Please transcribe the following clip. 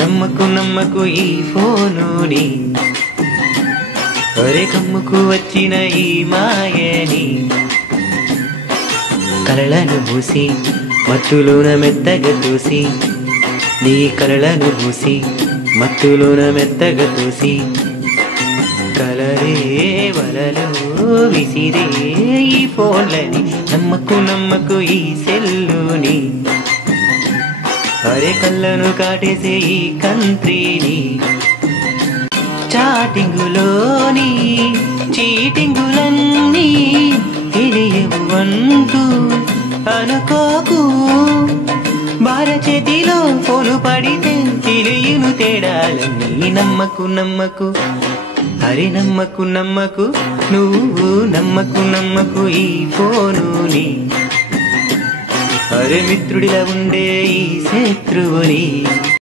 నమ్మకు నమ్మకు ఈ ఫోనుని, ఒరే కమ్ముకు వచ్చిన ఈ మాయని. కలలను మూసి మత్తులోన మెత్తగా చూసి, నీ కలలను మూసి మత్తులోన మెత్తగా చూసి, కలరే వలలో విసిరే ఈ ఫోన్లని. నమ్మకు నమ్మకు ఈ సెల్లుని, అరే కళ్ళను కాటేసే ఈ కంట్రీని. చాటింగులోని చీటింగులన్నీ తెలియవు అంటూ అనుకోకు, భారచేతిలో ఫోను పడితే తెలియను తేడాలన్నీ. నమ్మకు నమ్మకు, అరే నమ్మకు నమ్మకు, నువ్వు నమ్మకు నమ్మకు ఈ ఫోనుని, అరే మిత్రుడిలా ఉండే ఈ శత్రువుని.